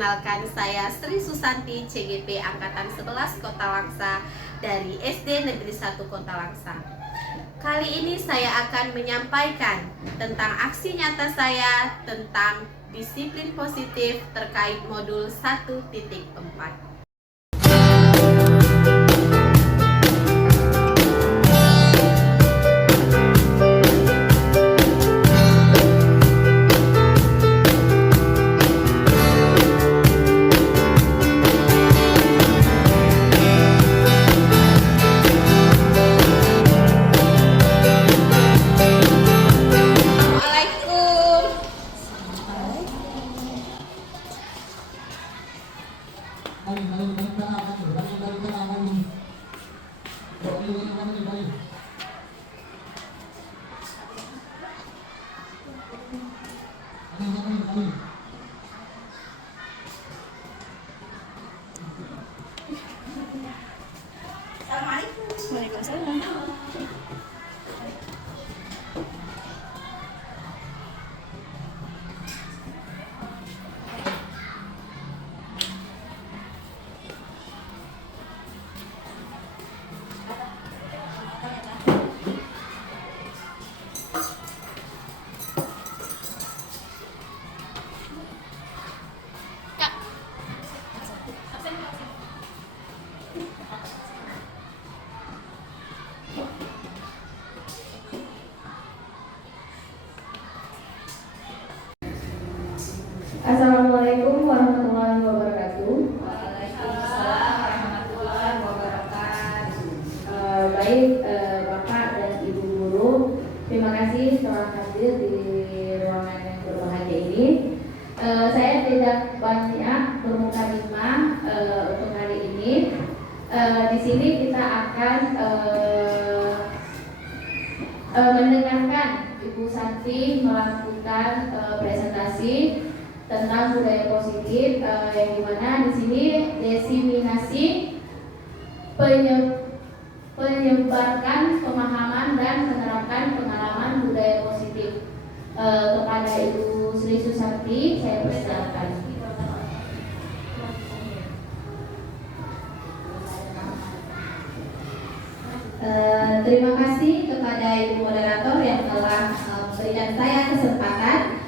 Perkenalkan, saya Sri Susanti, CGP Angkatan 11 Kota Langsa dari SD Negeri 1 Kota Langsa. Kali ini saya akan menyampaikan tentang aksi nyata saya tentang disiplin positif terkait modul 1.4. Assalamualaikum warahmatullahi wabarakatuh. Waalaikumsalam warahmatullahi wabarakatuh. Baik, Bapak dan Ibu guru, terima kasih telah hadir di ruangan yang berbahagia ini. Saya tidak banyak bermukadimah untuk hari ini. Di sini kita akan mendengarkan Ibu Santi melakukan presentasi tentang budaya positif, yang dimana di sini desiminasi penyebarkan pemahaman dan menerapkan pengalaman budaya positif. Kepada Ibu Sri Susanti, saya persilakan. Terima kasih kepada Ibu Moderator yang telah memberikan saya kesempatan.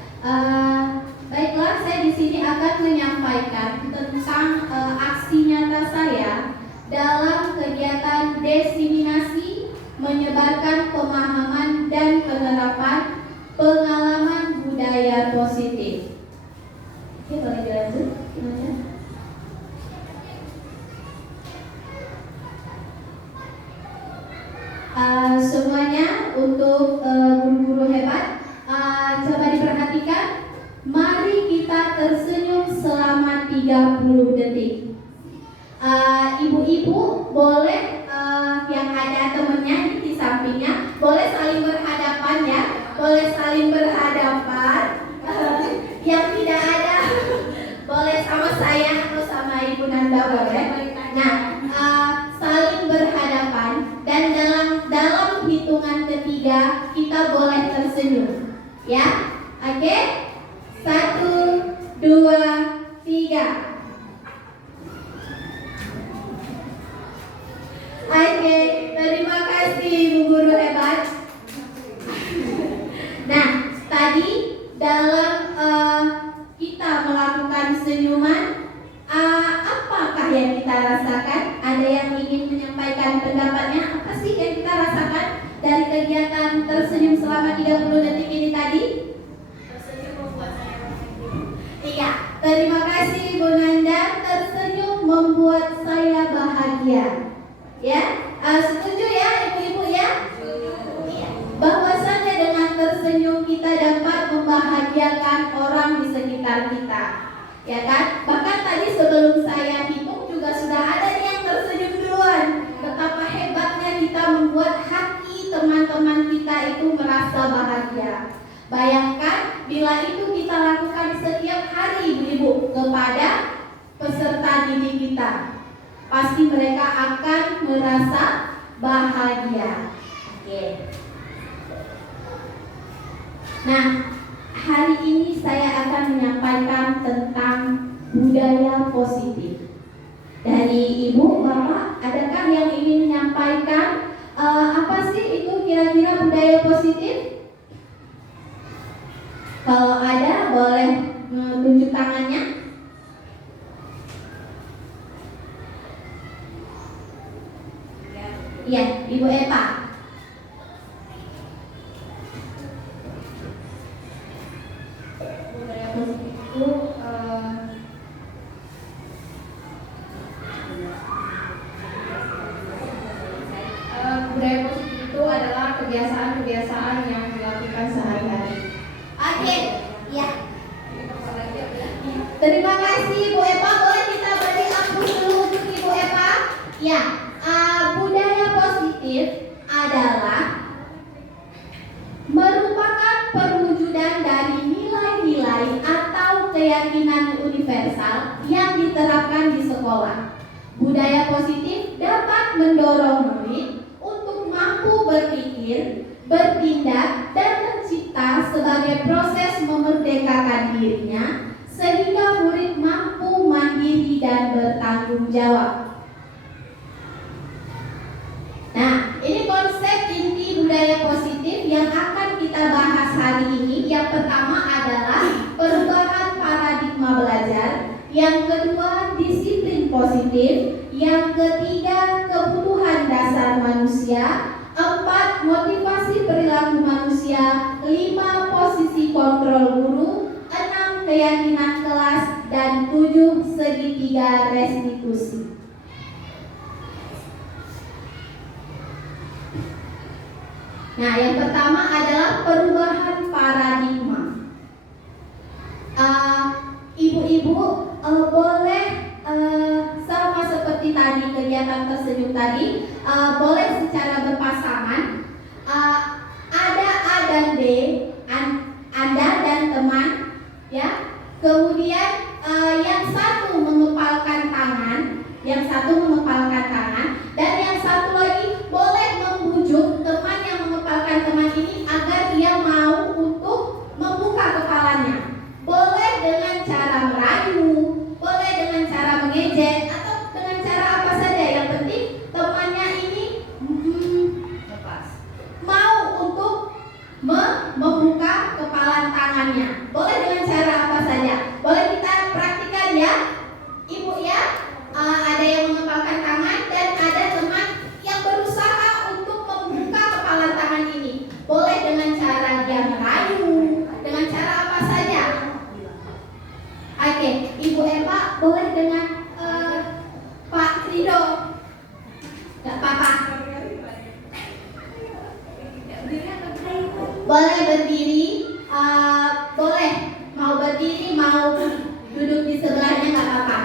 Baiklah, saya di sini akan menyampaikan tentang aksi nyata saya dalam kegiatan desiminasi, menyebarkan pemahaman dan penerapan pengalaman budaya positif. Oke, boleh dilanjut? Gimana? Semuanya untuk guru-guru hebat, coba diperhatikan. Mari kita tersenyum selama 30 detik. Ibu-ibu boleh yang ada temennya di sampingnya boleh saling berhadapan ya, boleh saling berhadapan. Yang tidak ada boleh sama saya atau sama Ibu Nanda boleh. Nah, saling berhadapan dan dalam hitungan ketiga kita boleh tersenyum, ya. Oke? 1, 2, 3. Oke, terima kasih Ibu Guru hebat. Nah, tadi dalam kita melakukan senyuman, apakah yang kita rasakan? Ada yang ingin menyampaikan pendapatnya? Apa sih yang kita rasakan dari kegiatan tersenyum selama 30 detik ini tadi? Iya, terima kasih Bu Nanda. Tersenyum membuat saya bahagia. Ya, setuju ya ibu-ibu ya? Iya. Bahwasanya dengan tersenyum kita dapat membahagiakan orang di sekitar kita, ya kan? Bahkan tadi sebelum saya hitung juga sudah ada yang tersenyum duluan. Betapa hebatnya kita membuat hati teman-teman kita itu merasa bahagia. Bayangkan bila itu kita lakukan setiap hari ibu-ibu kepada peserta didik kita, pasti mereka akan merasa bahagia. Oke. Nah, hari ini saya akan menyampaikan tentang budaya positif. Dari Ibu, Bapak, adakah yang ingin menyampaikan apa sih itu kira-kira budaya positif? Kalau ada, boleh tunjuk tangannya. Iya, Ibu Eva. Budaya positif itu budaya positif itu adalah kebiasaan-kebiasaan yang dilakukan sehari-hari. Oke, ya. Terima kasih Ibu Eva. Boleh kita beri aplaus dulu untuk Ibu Eva? Ya, budaya positif adalah merupakan perwujudan dari nilai-nilai atau keyakinan universal yang diterapkan di sekolah. Budaya positif dapat mendorong murid untuk mampu berpikir, bertindak, dan mencipta sebagai proses memerdekakan dirinya sehingga murid mampu mandiri dan bertanggung jawab. Nah, ini konsep inti budaya positif yang akan kita bahas hari ini. Yang pertama adalah perubahan paradigma belajar, yang kedua disiplin positif, yang ketiga kebutuhan dasar manusia, 4 motivasi perilaku manusia, 5 posisi kontrol guru, 6 keyakinan kelas, dan 7 segitiga restitusi. Nah, yang pertama adalah perubahan paradigma. Ibu-ibu boleh sama seperti tadi kegiatan tersenyum tadi, boleh secara berpasangan. Ada A dan B, Anda dan teman, ya. Kemudian yang satu mengepalkan tangan, dan yang satu lagi boleh membujuk teman yang mengepalkan teman ini agar dia mau untuk membuka kepalanya. Boleh dengan cara merayu, boleh dengan cara mengejek, atau dengan cara apa saja. Yang penting temannya ini mau untuk membuka kepalan tangannya. Boleh dengan cara apa saja. Boleh kita praktikkan ya, Ibu ya. Ada yang mengepalkan tangan dan ada teman yang berusaha untuk membuka kepalan tangan ini. Boleh dengan cara dia merayu, dengan cara apa saja. Oke, Ibu Eva boleh dengan Pak Rido. Gak apa-apa. Boleh berdiri, boleh mau berdiri, mau duduk di sebelahnya gak apa-apa.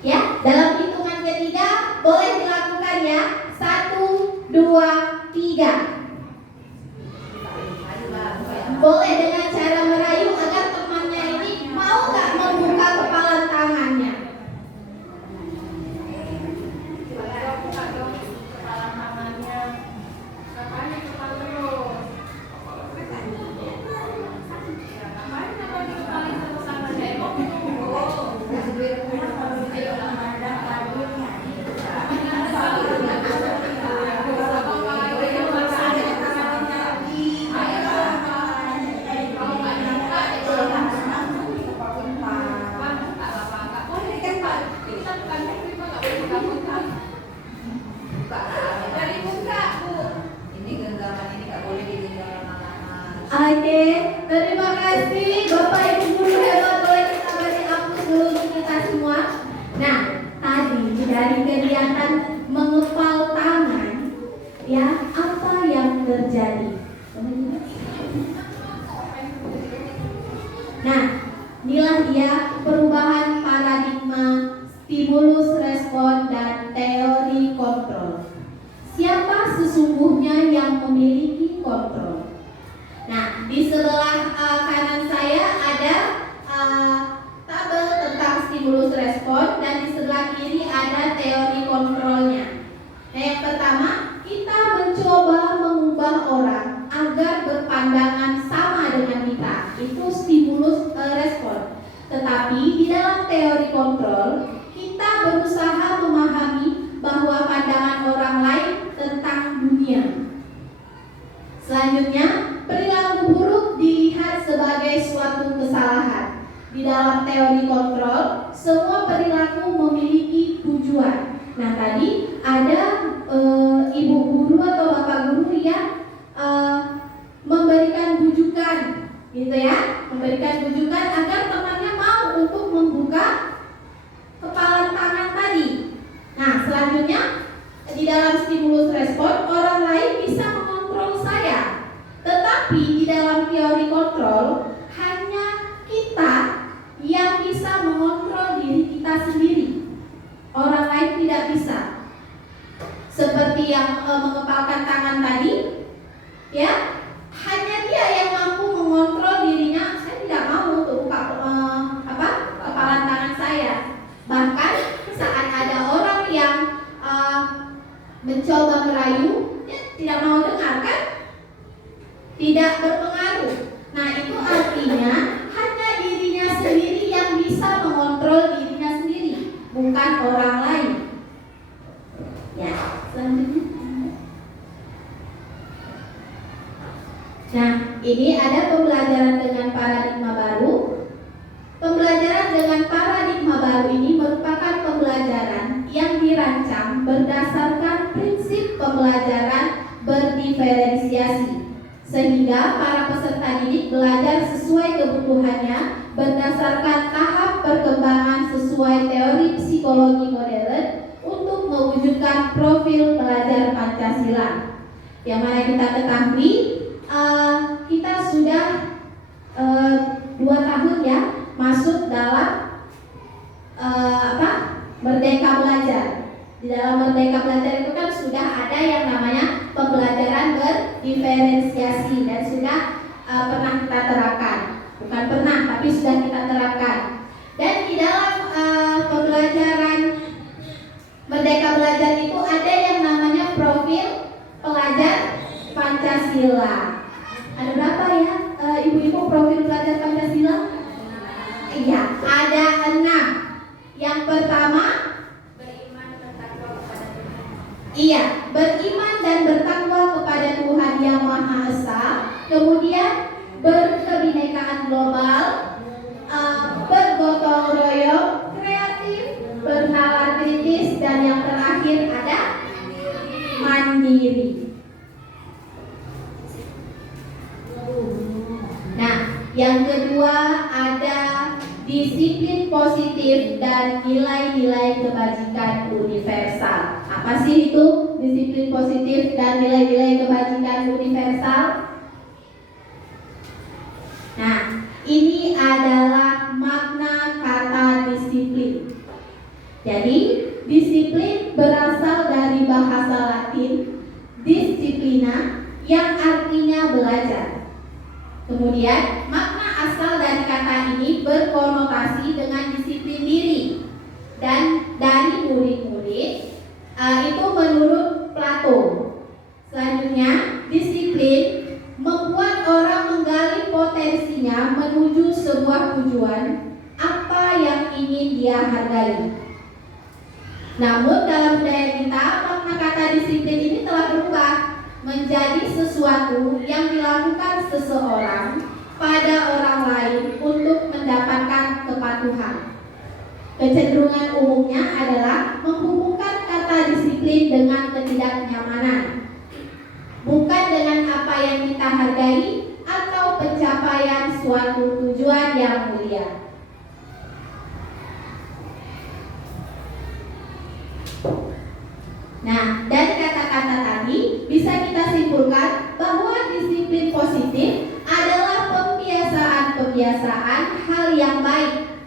Ya, dalam hitungan ketiga boleh dilakukan ya. 1, 2, 3. Boleh dengan cara merayu agar temannya ini mau gak membuka kepalan tangannya. Oke, terima kasih Bapak Ibu guru hebat. Boleh kita beri aplaus dulu untuk kita semua. Nah, tadi dari kegiatan mengepal tangan, ya, apa yang terjadi? Nah, inilah dia perubahan paradigma, stimulus respon, dan teori kontrol. Siapa sesungguhnya yang memiliki kontrol? Nah, di sebelah kanan saya ada tabel tentang stimulus respon dan di sebelah kiri ada teori kontrolnya. Nah, yang pertama kita mencoba mengubah teori kontrol, kita berusaha memahami bahwa pandangan orang lain tentang dunia. Selanjutnya, perilaku buruk dilihat sebagai suatu kesalahan. Di dalam teori kontrol, semua perilaku memiliki tujuan. Nah, tadi ada ibu guru atau bapak guru yang memberikan bujukan, gitu ya, memberikan bujukan agar temannya mau untuk membuka kepalan tangan tadi. Nah, selanjutnya di dalam stimulus respon, orang lain bisa mengontrol saya. Tetapi di dalam teori kontrol, hanya kita yang bisa mengontrol diri kita sendiri. Orang lain tidak bisa. Seperti yang mengepalkan tangan tadi, ya, hanya dia yang mampu mengontrol dirinya. Saya tidak mau untuk buka kepalan tangan saya. Bahkan saat ada orang yang mencoba merayu, ya, tidak mau dengar, kan? Tidak berpengaruh. Nah, itu artinya hanya dirinya sendiri yang bisa mengontrol dirinya sendiri, bukan orang lain. Ya, selanjutnya. Nah, ini ada pembelajaran dengan paradigma baru. Pembelajaran dengan paradigma baru ini merupakan pembelajaran yang dirancang berdasarkan prinsip pembelajaran berdiferensiasi, sehingga para peserta didik belajar sesuai kebutuhannya berdasarkan tahap perkembangan sesuai teori psikologi modern untuk mewujudkan profil pelajar Pancasila. Yang mana kita ketahui, kita sudah 2 tahun ya masuk dalam Merdeka Belajar. Di dalam Merdeka Belajar itu kan sudah ada yang namanya pembelajaran berdiferensiasi dan sudah pernah kita terapkan. Bukan pernah, tapi sudah kita terapkan. Dan di dalam pembelajaran Merdeka Belajar itu ada yang namanya profil pelajar Pancasila. Ada berapa ya ibu-ibu profil pelajar Pancasila? Iya, ada 6. Yang pertama, iya, beriman dan bertakwa kepada Tuhan Yang Maha Esa. Kemudian berkebinekaan global, bergotong royong, kreatif, bernalar kritis, dan yang terakhir ada mandiri. Nah, yang kedua ada disiplin positif dan nilai-nilai kebajikan universal. Apa sih itu disiplin positif dan nilai-nilai kebajikan universal? Nah, ini adalah makna kata disiplin. Jadi, disiplin berasal dari bahasa Latin disciplina yang artinya belajar. Kemudian, makna asal dari kata ini berkonotasi dengan disiplin diri. Dan dari murid-murid, itu menurut Plato. Selanjutnya, disiplin membuat orang menggali potensinya menuju sebuah tujuan apa yang ingin dia hargai. Namun dalam budaya kita, makna kata disiplin ini telah berubah menjadi sesuatu yang dilakukan seseorang pada orang lain untuk mendapatkan kepatuhan. Kecenderungan umumnya adalah menghubungkan kata disiplin dengan ketidaknyamanan, bukan dengan apa yang kita hargai atau pencapaian suatu tujuan yang mulia. Nah, dari kata-kata tadi bisa kita simpulkan bahwa disiplin positif adalah pembiasaan-pembiasaan hal yang baik,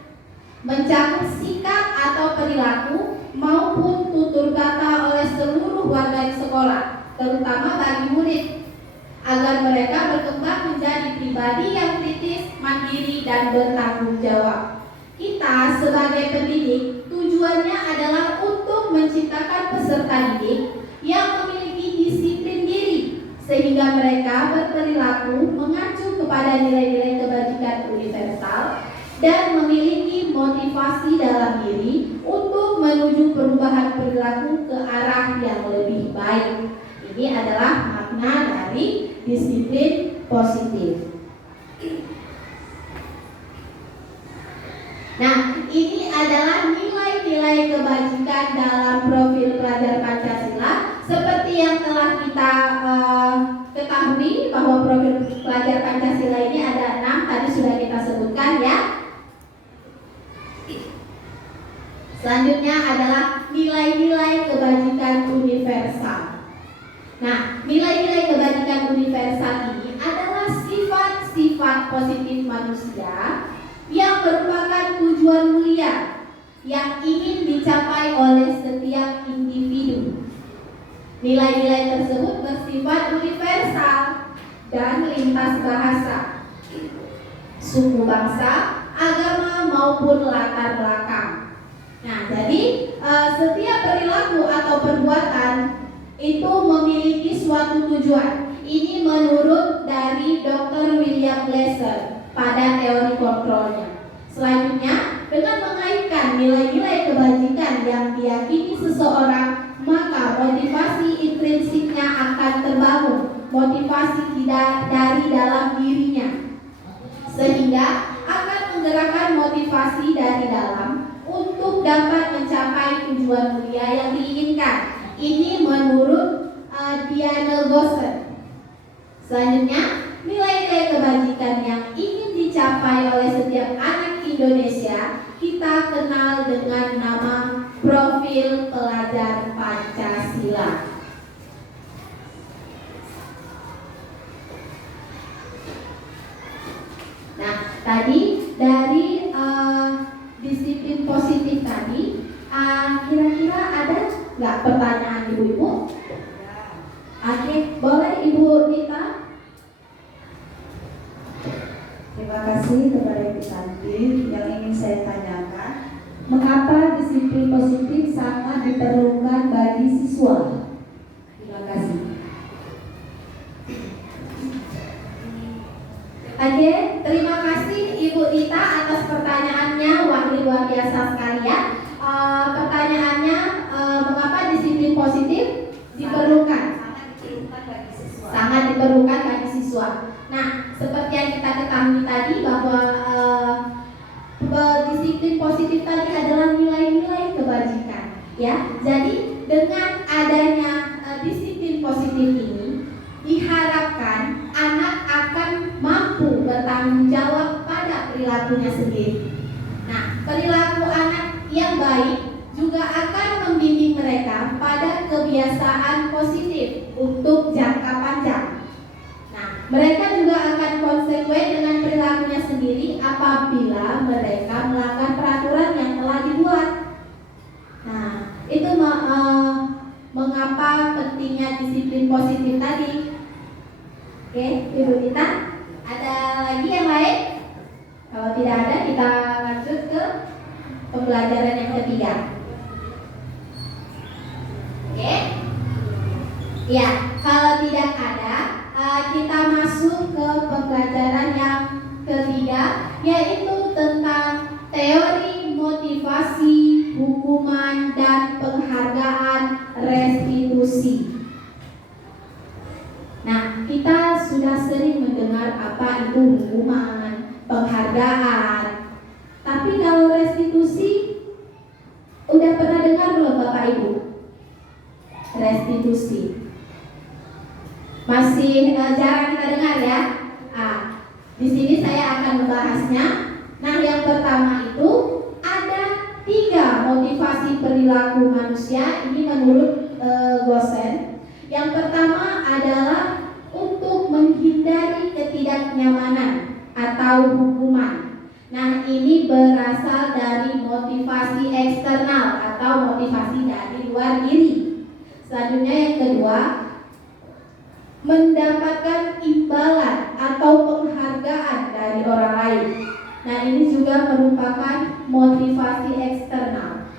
mencakup sikap atau perilaku maupun tutur kata oleh seluruh warga di sekolah, terutama bagi murid, agar mereka berkembang menjadi pribadi yang kritis, mandiri, dan bertanggung jawab. Kita sebagai pendidik, tujuannya adalah untuk menciptakan peserta didik yang memiliki disiplin diri, sehingga mereka berperilaku mengacu kepada nilai-nilai kebajikan universal dan memiliki motivasi dalam diri untuk menuju perubahan perilaku ke arah yang lebih baik. Ini adalah makna dari disiplin positif. Nah, ini adalah nilai-nilai kebajikan dalam profil pelajar Pancasila. Seperti yang telah kita ketahui bahwa profil pelajar Pancasila ini ada 6, tadi sudah kita sebutkan ya. Selanjutnya adalah nilai-nilai kebajikan universal. Nah, nilai-nilai kebajikan universal ini adalah sifat-sifat positif manusia yang merupakan tujuan mulia yang ingin dicapai oleh setiap individu. Nilai-nilai tersebut bersifat universal dan lintas bahasa, suku bangsa, agama maupun latar belakang. Nah, jadi setiap perilaku atau perbuatan itu memiliki suatu tujuan. Ini menurut dari Dr. William Glasser pada teori kontrolnya. Selanjutnya, dengan mengaitkan nilai-nilai kebajikan yang diyakini seseorang, maka motivasi intrinsiknya akan terbangun, motivasi dari dalam dirinya, sehingga akan menggerakkan motivasi dari dalam untuk dapat mencapai tujuan mulia yang diinginkan. Ini menurut Diana Gosset. Selanjutnya, nilai-nilai kebajikan yang ingin dicapai oleh setiap anak Indonesia kita kenal dengan nama profil pelajar Pancasila. Nah, tadi dari disiplin positif tadi, kira-kira ada nggak pertanyaan ibu-ibu? Oke, boleh Ibu Nita? Terima kasih kepada Ibu Santi. Yang ingin saya tanyakan, mengapa disiplin positif sangat diperlukan bagi siswa? Terima kasih. Oke, terima kasih Ibu Nita atas pertanyaannya. Wah, ini luar biasa sekali ya. Pertanyaannya, mengapa disiplin positif diperlukan? Sangat diperlukan bagi siswa. Nah, seperti yang kita ketahui tadi bahwa disiplin positif tadi adalah nilai-nilai kebajikan, ya. Jadi dengan adanya disiplin positif ini, diharapkan anak akan mampu bertanggung jawab pada perilakunya sendiri. Nah, perilaku anak yang baik juga akan membimbing mereka pada kebiasaan positif untuk jangka panjang. Nah, mereka juga akan konsekuen dengan perilakunya sendiri apabila mereka melanggar peraturan yang telah dibuat. Nah, itu mengapa pentingnya disiplin positif tadi. Oke, Ibu Dita, ada lagi yang lain? Kalau tidak ada, kita lanjut ke pembelajaran yang ketiga. Oke? Ya, kalau tidak ada, kita masuk ke pembelajaran yang ketiga, yaitu tentang teori motivasi, hukuman, dan penghargaan restitusi. Nah, kita sudah sering mendengar apa itu hukuman, penghargaan. Tapi kalau restitusi, udah pernah dengar belum Bapak Ibu? Restitusi masih jarang kita dengar ya. Di sini saya akan membahasnya. Nah, yang pertama itu ada 3 motivasi perilaku manusia. Ini menurut Gosset. Yang pertama adalah untuk menghindari ketidaknyamanan atau hukuman. Nah, ini berasal dari motivasi eksternal atau motivasi dari luar diri. Selanjutnya yang kedua, mendapatkan imbalan atau penghargaan dari orang lain. Nah, ini juga merupakan motivasi eksternal.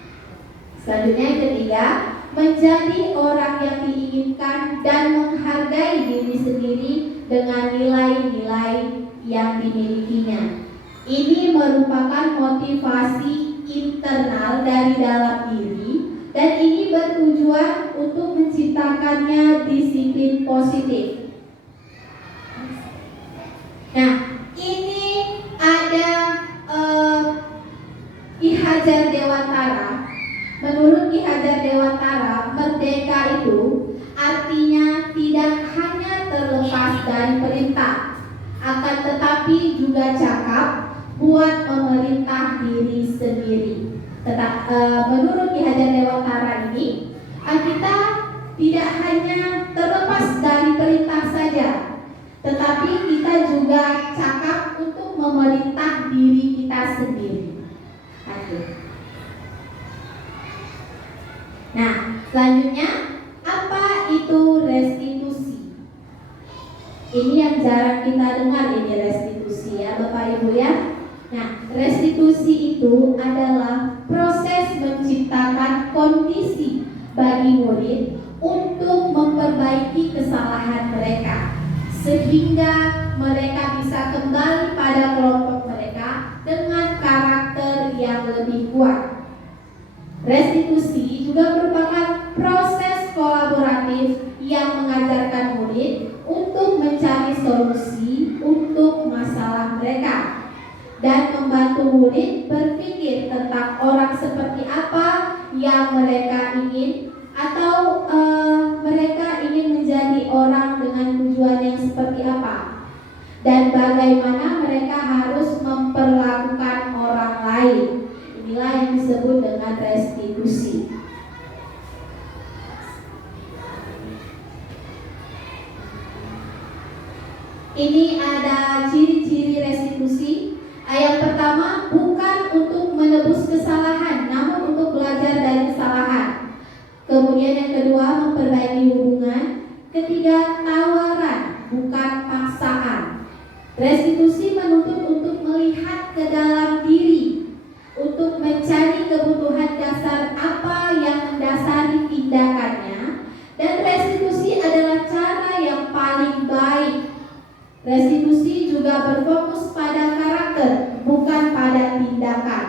Selanjutnya yang ketiga, menjadi orang yang diinginkan dan menghargai diri sendiri dengan nilai-nilai yang dimilikinya. Ini merupakan motivasi internal dari dalam diri dan ini bertujuan untuk menciptakannya disiplin positif. Nah, ini ada Ki Hajar Dewantara. Menurut Ki Hajar Dewantara, merdeka itu artinya tidak hanya terlepas dari perintah, akan tetapi juga cakap buat memerintah diri sendiri. Menurut Ki Hajar Dewantara ini, kita tidak hanya terlepas dari perintah saja, tetapi kita juga cakap untuk memerintah diri kita sendiri. Nah, selanjutnya apa itu restitusi? Ini yang jarang kita dengar, ini restitusi ya Bapak Ibu ya. Nah, restitusi itu adalah proses menciptakan kondisi bagi murid untuk memperbaiki kesalahan mereka sehingga mereka bisa kembali pada kelompok mereka dengan karakter yang lebih kuat. Restitusi juga merupakan proses kolaboratif yang mengajarkan murid untuk mencari solusi untuk masalah mereka dan membantu murid berpikir tentang orang seperti apa yang mereka ingin atau mereka ingin menjadi orang dengan tujuan yang seperti apa dan bagaimana mereka harus memperlakukan orang lain. Inilah yang disebut dengan restitusi. Ini ada ciri-ciri restitusi. Yang pertama, bukan untuk menebus kesalahan, namun untuk belajar dari kesalahan. Kemudian yang kedua, memperbaiki hubungan. Ketiga, tawaran, bukan paksaan. Restitusi menuntut untuk melihat ke dalam diri, untuk mencari kebutuhan dasar apa yang mendasari tindakannya, dan restitusi adalah cara yang paling baik. Restitusi juga berfokus pada karakter, bukan pada tindakan.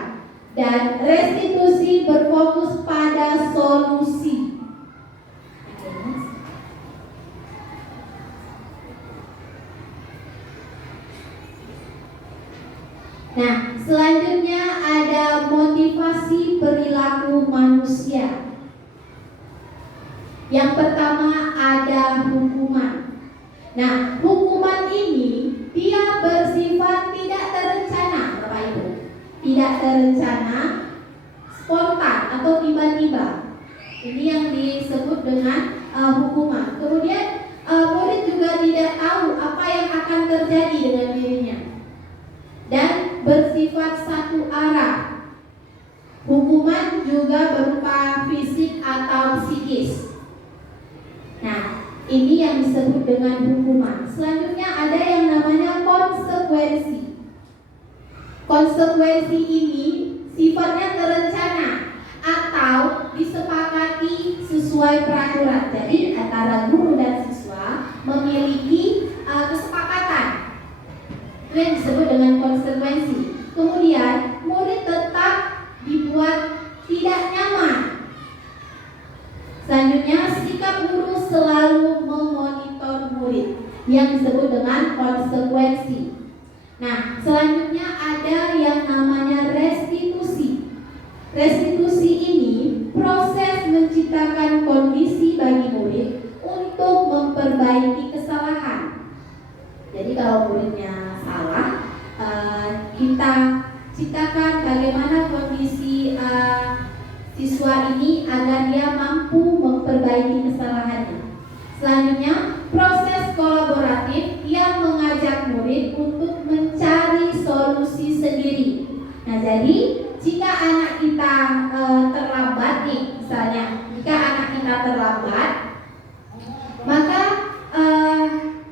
Dan restitusi berfokus pada solusi. Nah, selanjutnya ada motivasi perilaku manusia. Yang pertama ada hukuman. Nah, hukuman ini dia bersifat tidak terencana, Bapak Ibu. Tidak terencana, spontan atau tiba-tiba. Ini yang disebut dengan hukuman. Kemudian murid juga tidak tahu apa yang akan terjadi dengan dirinya. Dan bersifat satu arah. Hukuman juga berupa fisik atau psikis. Nah, ini yang disebut dengan hukuman. Selanjutnya ada yang namanya konsekuensi. Konsekuensi ini sifatnya terencana atau disepakati sesuai peraturan. Jadi antara guru dan siswa memiliki kesepakatan. Itu yang disebut dengan konsekuensi. Kemudian murid tetap dibuat tidak nyaman. Selanjutnya sikap guru selalu memonitor murid yang disebut dengan konsekuensi. Nah, selanjutnya ada yang namanya restitusi. Restitusi ini proses menciptakan kondisi bagi murid untuk memperbaiki kesalahan. Jadi kalau muridnya salah, kita ciptakan bagaimana kondisi siswa ini agar dia mampu memperbaiki kesalahannya. Selanjutnya, proses kolaboratif yang mengajak murid untuk mencari solusi sendiri. Nah, jadi jika anak kita terlambat nih, misalnya, jika anak kita terlambat, maka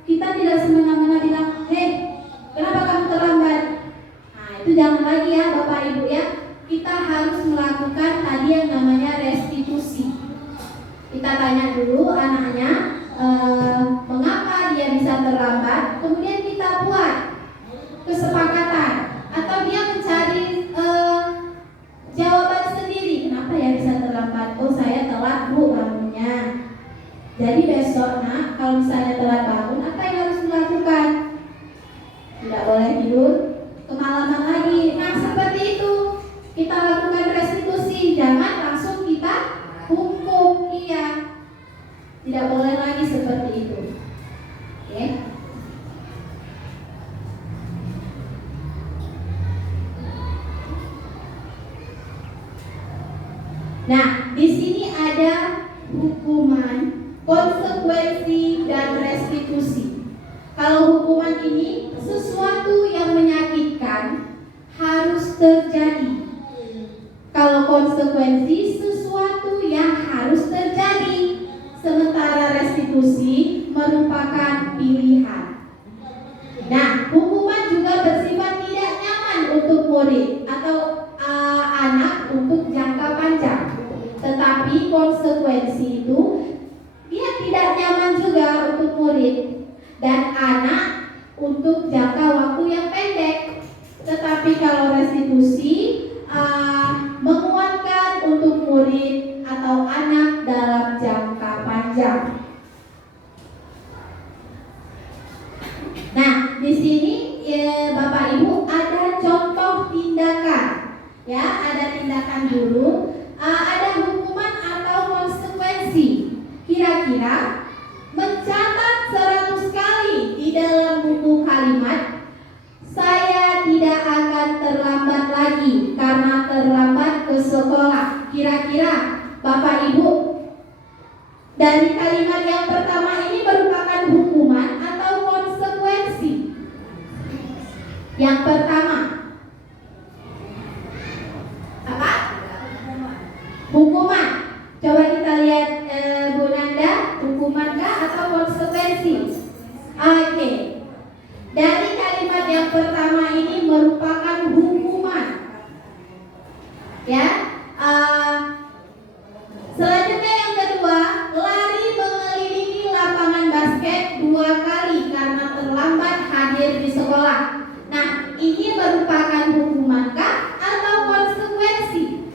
kita tidak semena-mena bilang, "Hei, kenapa kamu terlambat?" Nah, itu jangan lagi ya Bapak Ibu ya. Kita harus melakukan tadi yang namanya restitusi. Kita tanya dulu anaknya mengapa dia bisa terlambat, kemudian kita buat kesepakatan atau Jadi besok nak, kalau misalnya telat bangun, apa yang harus dilakukan? Tidak boleh tidur kemalaman lagi. Nah seperti itu kita lakukan restitusi, jangan langsung kita hukum. Iya, tidak boleh lagi seperti itu. Oke. Nah, di sini ada hukuman, konsekuensi, dan restitusi. Kalau hukuman ini sesuatu yang menyakitkan harus terjadi. Kalau konsekuensi sesuatu yang harus terjadi. Sementara restitusi merupakan pilihan. Nah, hukuman juga bersifat tidak nyaman untuk murid atau anak untuk jangka panjang. Tetapi konsekuensi itu dia tidak nyaman juga untuk murid dan anak untuk jangka waktu yang pendek. Tetapi kalau restitusi menguatkan untuk murid atau anak dalam jangka panjang. Nah, di sini Bapak Ibu ada contoh tindakan. Ya, ada tindakan dulu. Ada hukuman atau konsekuensi. Kira-kira mencatat 100 kali di dalam buku kalimat, saya tidak akan terlambat lagi karena terlambat ke sekolah. Kira-kira Bapak Ibu, dari kalimat yang pertama ini merupakan hukuman atau konsekuensi? Yang pertama apa? Hukuman. Coba kita lihat Bu Nanda, hukumankah atau konsekuensi? Oke. Dari kalimat yang pertama ini merupakan hukuman. Ya. Selanjutnya yang kedua, lari mengelilingi lapangan basket 2 kali karena terlambat hadir di sekolah. Nah, ini merupakan hukumankah atau konsekuensi?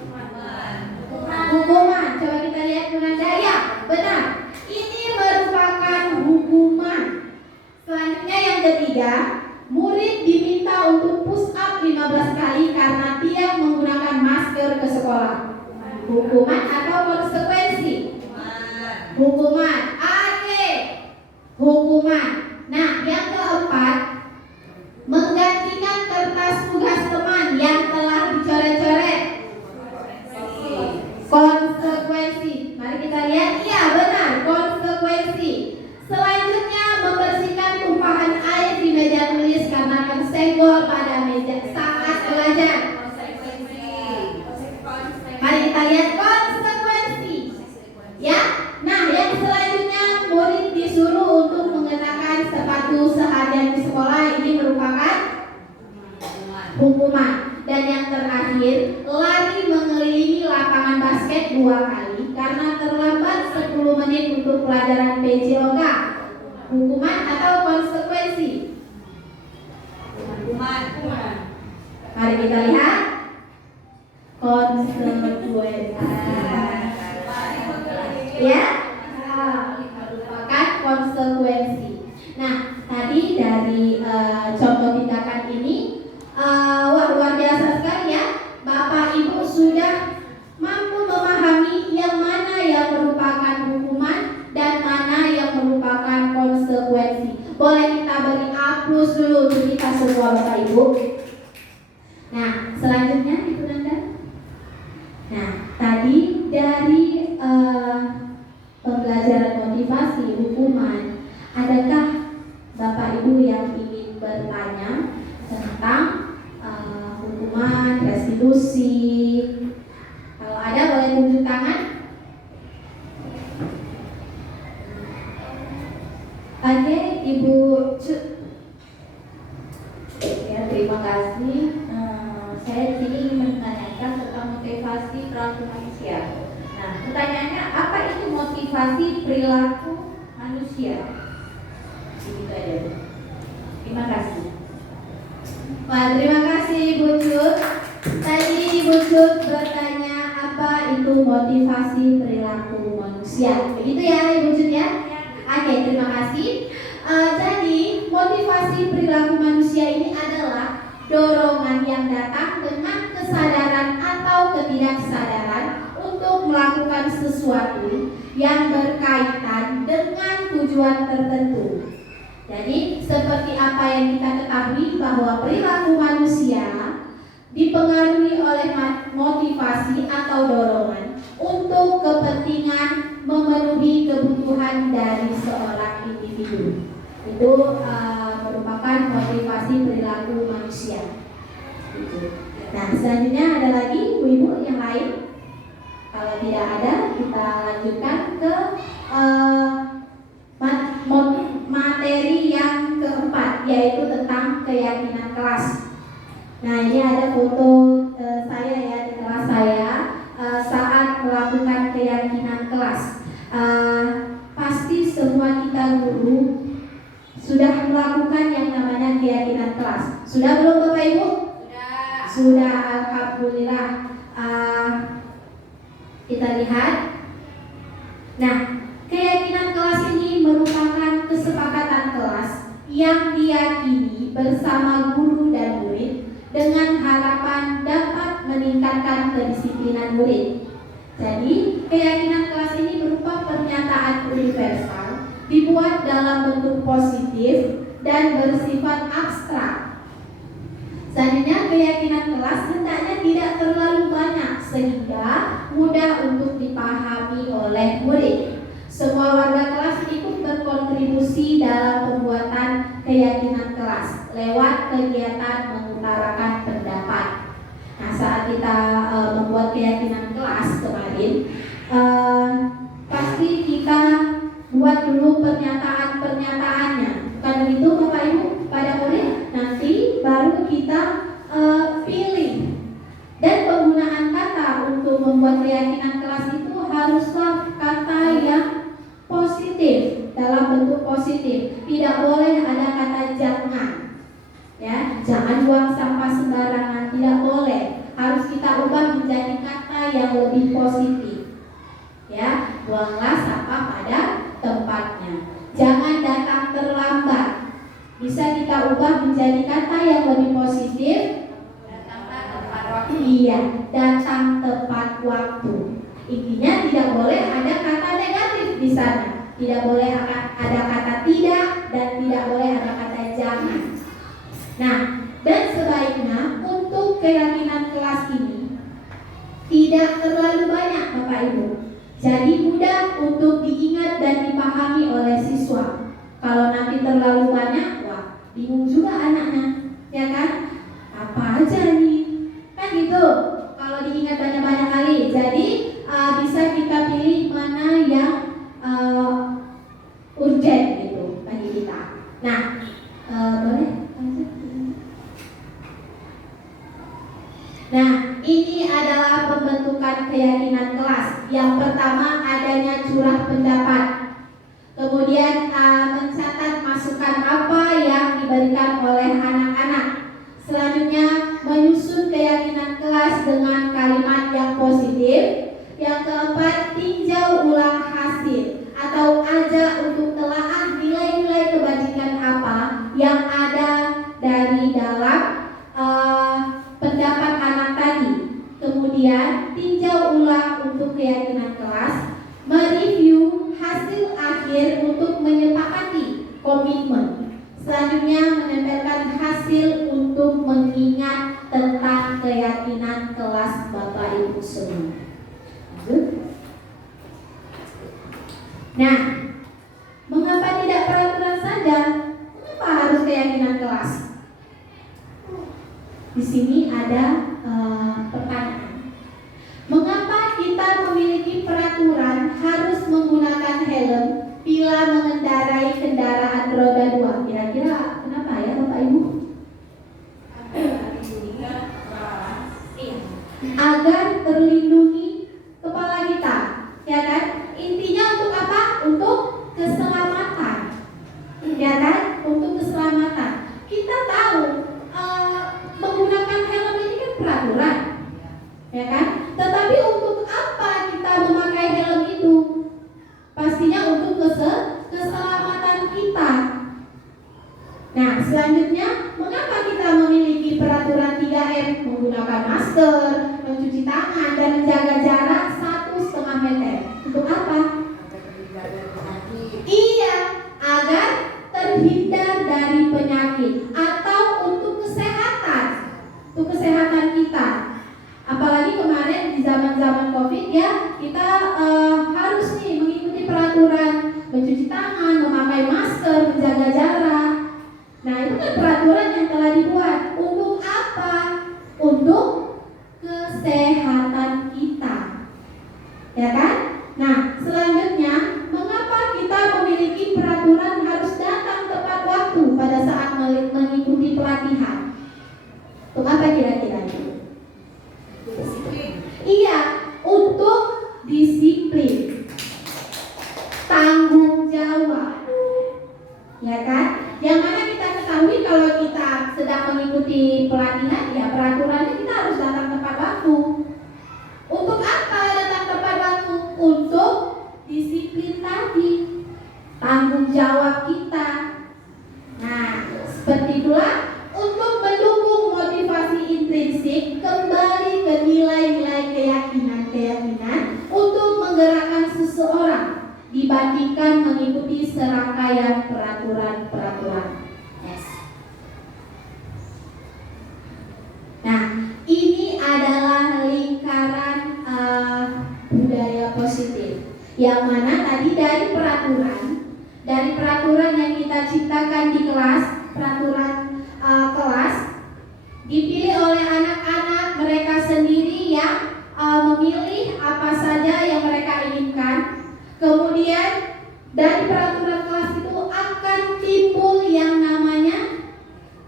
Hukuman. Coba kita lihat Bu Nanda. Ya, benar. Ini merupakan hukuman. Selanjutnya yang ketiga, murid diminta untuk push up 15 kali karena tidak menggunakan masker ke sekolah. Hukuman atau konsekuensi? Hukuman. Oke. Hukuman. Nah, yang keempat, menggantikan kertas tugas teman yang telah dicoret-coret. Konsekuensi. Mari kita lihat. Iya, benar, konsekuensi. Selanjutnya, membersihkan tumpahan air di meja tulis karena tersenggol pada meja saat belajar. Mari kita lihat konsekuensi. Ya. Nah, yang selanjutnya, murid disuruh untuk mengenakan sepatu seharian di sekolah. Ini merupakan hukuman. Dan yang terakhir, lari mengelilingi lapangan basket 2 kali karena terlambat 10 menit untuk pelajaran PJOK. Hukuman atau konsekuensi? Hukuman. Mari kita lihat konsekuensi. Ya, merupakan konsekuensi. Nah, tadi dari contoh tindakan ini luar biasa sekali ya. Bapak Ibu sudah mampu memahami yang mana yang merupakan hukuman dan mana yang merupakan konsekuensi. Boleh kita beri aplaus dulu untuk kita semua Bapak Ibu. Nah, selanjutnya Ibu Nanda. Nah, tadi dari pembelajaran motivasi hukuman, adakah Bapak Ibu yang ingin bertanya tentang hukuman, restitusi? Kalau ada boleh tunjuk tangan. Oke, Ibu ya, terima kasih. Saya ingin menanyakan tentang motivasi perilaku manusia. Nah, pertanyaannya, apa itu motivasi perilaku manusia? Begitu aja. Terima kasih. Wah, terima kasih Ibu Cut. Tadi Ibu Cut bertanya apa itu motivasi perilaku manusia. manusia. Begitu ya Ibu Jun ya? Oke, terima kasih. Jadi motivasi perilaku manusia ini adalah dorongan yang datang dengan kesadaran atau ketidaksadaran untuk melakukan sesuatu yang berkaitan dengan tujuan tertentu. Jadi seperti apa yang kita ketahui bahwa perilaku manusia dipengaruhi oleh motivasi atau dorongan untuk kepentingan memenuhi kebutuhan dari seorang individu. Itu merupakan motivasi perilaku manusia. Nah, selanjutnya ada lagi ibu-ibu yang lain? Kalau tidak ada, kita lanjutkan ke materi yang keempat, yaitu tentang keyakinan kelas. Nah, ini ada foto saya ya di kelas saya saat melakukan keyakinan kelas. Pasti semua kita guru sudah melakukan yang namanya keyakinan kelas. Sudah belum Bapak Ibu? Sudah, alhamdulillah. Kita lihat. Nah, keyakinan kelas ini merupakan kesepakatan kelas yang diyakini bersama guru dan murid dengan harapan dapat meningkatkan kedisiplinan murid. Jadi, keyakinan kelas ini berupa pernyataan universal, dibuat dalam bentuk positif dan bersifat abstrak. Selanjutnya, keyakinan kelas hendaknya tidak terlalu banyak sehingga mudah untuk dipahami oleh murid. Semua warga kelas ikut berkontribusi dalam pembuatan keyakinan kelas lewat kegiatan mengutarakan pendapat. Nah, saat kita membuat keyakinan kelas kemarin, pasti kita buat dulu pernyataan-pernyataannya. Bukan begitu Bapak Ibu pada murid? Nanti baru kita pilih. Dan penggunaan kata untuk membuat keyakinan kelas itu haruslah kata yang positif, dalam bentuk positif. Tidak boleh ada kata jangan. Ya, jangan buang sampah sembarangan, tidak boleh. Harus kita ubah menjadi kata yang lebih positif. Ya, buanglah sampah pada tempatnya. Jangan datang terlambat. Bisa kita ubah menjadi kata yang lebih positif. Datanglah tepat waktu. Iya, datang tepat waktu. Intinya tidak boleh ada kata negatif di sana. Tidak boleh ada kata tidak dan tidak boleh ada kata jangan. Nah, dan sebaiknya untuk keyakinan kelas ini tidak terlalu banyak Bapak Ibu. Jadi mudah untuk diingat dan dipahami oleh siswa. Kalau nanti terlalu banyak, wah, bingung juga anaknya, ya kan? Apa aja nih? Kan gitu. Kalau diingat banyak-banyak kali. Jadi bisa kita pilih mana yang urgent gitu bagi kita. Nah, boleh? Nah, ini adalah pembentukan keyakinan kelas. Yang pertama adanya curah pendapat. Kemudian mencatat masukan apa yang diberikan oleh anak-anak. Selanjutnya menyusun keyakinan kelas dengan kalimat yang positif. Yang keempat, tinjau ulang hasil atau ajak untuk telaah nilai-nilai kebajikan apa yang ada dari dalam pendapat anak tadi. Kemudian tinjau ulang untuk keyakinan kelas, mereview hasil akhir untuk menyepakati komitmen. Selanjutnya menempelkan hasil untuk mengingat tentang keyakinan kelas Bapak Ibu semua. Nah, mengapa tidak peraturan saja? Mengapa harus keyakinan kelas? Di sini ada pertanyaan. Mengapa kita memiliki peraturan harus menggunakan helm bila mengendarai kendaraan roda 2? Kira-kira kenapa ya Bapak Ibu? Agar terlindungi kepala kita, ya kan? Intinya untuk apa? Untuk keselamatan, ya kan? Untuk keselamatan. Kita tahu menggunakan helm ini kan peraturan, ya kan? Tetapi untuk apa kita memakai helm itu? keselamatan kita. Nah, selanjutnya, mengapa kita memiliki peraturan 3M? Menggunakan masker, mencuci tangan, dan menjaga jarak 1,5 meter. Untuk apa? Iya, agar terhindar dari penyakit atau untuk kesehatan kita. Apalagi kemarin di zaman COVID ya, kita harus nih mengikuti peraturan mencuci tangan, memakai masker, menjaga jarak. Nah, itu kan peraturan yang telah dibuat. Untuk apa? Untuk kesehatan kita, ya kan? Nah, selanjutnya, mengapa kita memiliki peraturan harus datang tepat waktu pada saat mengikuti pelatihan? Untuk apa kira-kira itu? Iya, untuk disiplin, tanggung jawab, ya kan? Yang mana kita ketahui kalau kita sedang mengikuti pelatihan, ya peraturannya kita harus datang tepat waktu. Untuk apa datang tepat waktu? Untuk disiplin tadi, tanggung jawab kita. Nah, seperti itulah untuk mendukung motivasi intrinsik, kembali ke nilai-nilai keyakinan untuk menggerakkan seseorang dibandingkan mengikuti serangkaian peraturan-peraturan. Yes. Nah, ini adalah lingkaran budaya positif, yang mana tadi dari peraturan yang kita ciptakan di kelas, peraturan kelas dipilih oleh anak-anak mereka sendiri yang memilih apa saja yang mereka inginkan. Kemudian dari peraturan kelas itu akan timbul yang namanya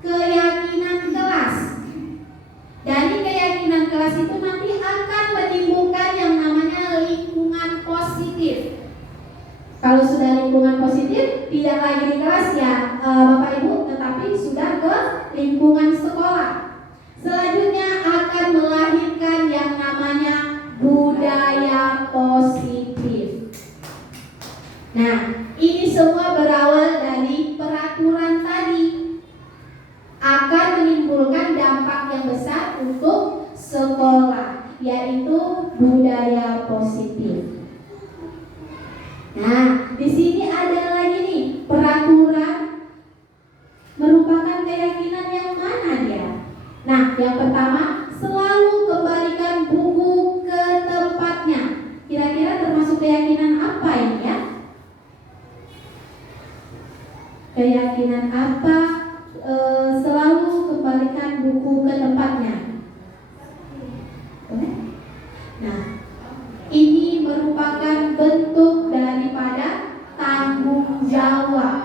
keyakinan kelas. Dari keyakinan kelas itu nanti akan menimbulkan yang namanya lingkungan positif. Kalau sudah lingkungan positif, tidak lagi di kelas ya Bapak Ibu, tetapi sudah ke lingkungan sekolah. Selanjutnya akan melahirkan yang namanya budaya positif. Nah, ini semua berawal dari peraturan tadi, akan menimbulkan dampak yang besar untuk sekolah, yaitu budaya positif. Nah, di sini ada lagi nih, peraturan merupakan keyakinan yang mana dia? Nah, yang pertama, selalu kembalikan buku ke tempatnya. Kira-kira termasuk keyakinan apa ini ya? Keyakinan apa? Selalu kembalikan buku ke tempatnya. Nah, ini merupakan bentuk daripada tanggung jawab.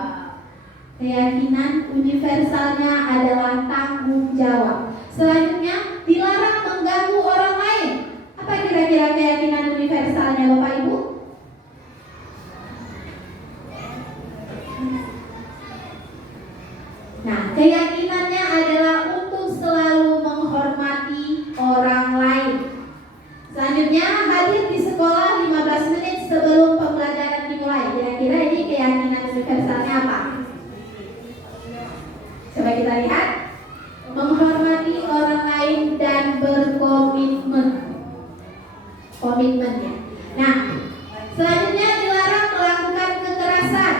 Keyakinan universalnya adalah tanggung jawab. Selanjutnya, dilarang mengganggu orang lain. Apa kira-kira keyakinan universalnya Bapak Ibu? Nah, keyakinannya adalah untuk selalu menghormati orang lain. Selanjutnya, hadir di sekolah 15 menit sebelum pembelajaran dimulai. Kira-kira ini keyakinan universalnya apa? Coba kita lihat. Menghormati orang lain dan berkomitmen. Komitmennya. Nah, selanjutnya dilarang melakukan kekerasan.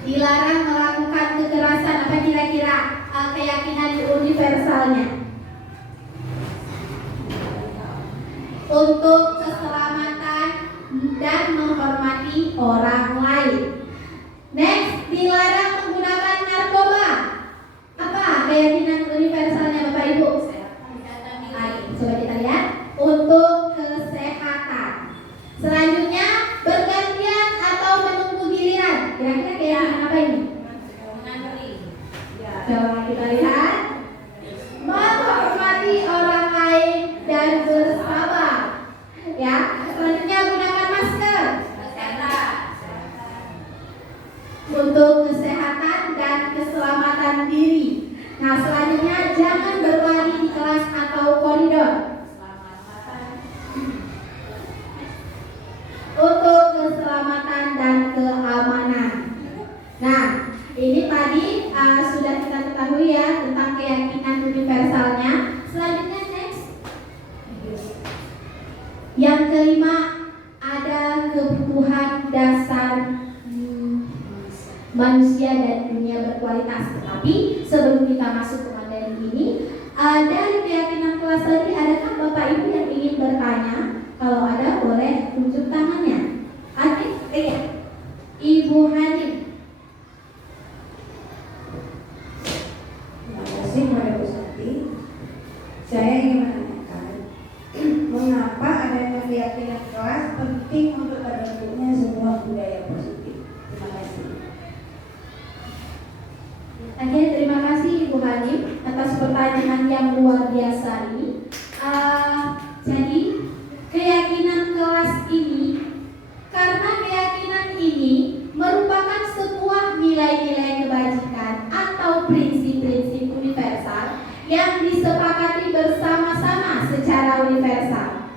Dilarang melakukan kekerasan. Apa kira-kira keyakinan universalnya? Untuk keselamatan dan menghormati orang lain. Next, dilarang menggunakan narkoba. Apa keyakinan universalnya Bapak Ibu? Coba kita lihat. Untuk kesehatan. Selanjutnya, bergantian atau menunggu giliran. Kira-kira keyakinan apa ini? Coba kita lihat. Menghormati orang lain dan bersabar. Ya, selanjutnya gunakan masker. Yang kelima, ada kebutuhan dasar manusia dan dunia berkualitas. Tetapi sebelum kita masuk ke materi ini, dari keyakinan kelas tadi, adakah Bapak Ibu yang ingin bertanya? Kalau ada, boleh tunjuk tangannya. Ada? Iya. Ibu Hanim. Terima kasih kepada Bu Santi. Saya ingin menanyakan, mengapa adanya keyakinan kelas penting untuk terbentuknya sebuah budaya positif? Terima kasih. Oke, terima kasih Ibu Hanim atas pertanyaan yang luar biasa ini. Jadi keyakinan kelas ini, karena keyakinan ini merupakan sebuah nilai-nilai kebajikan atau prinsip-prinsip universal yang disepakati bersama-sama secara universal.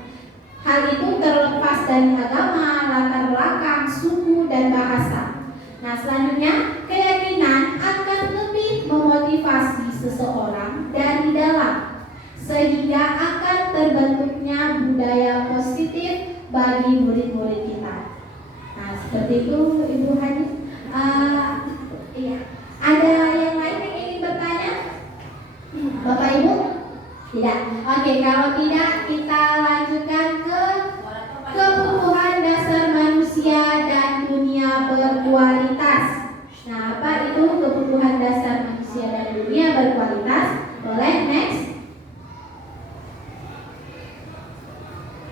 Hal itu terlepas dari agama, latar belakang, suku, dan bahasa. Nah, selanjutnya keyakinan akan lebih memotivasi seseorang dari dalam, sehingga akan terbentuknya budaya positif bagi murid-murid kita. Nah, seperti itu Ibu Hani. Iya. Ada yang lain yang ingin bertanya? Bapak Ibu? Tidak. Oke, kalau tidak kita lanjutkan ke kebutuhan dasar manusia dan dunia berkualitas. Nah, apa itu kebutuhan dasar manusia dan dunia berkualitas? Boleh next.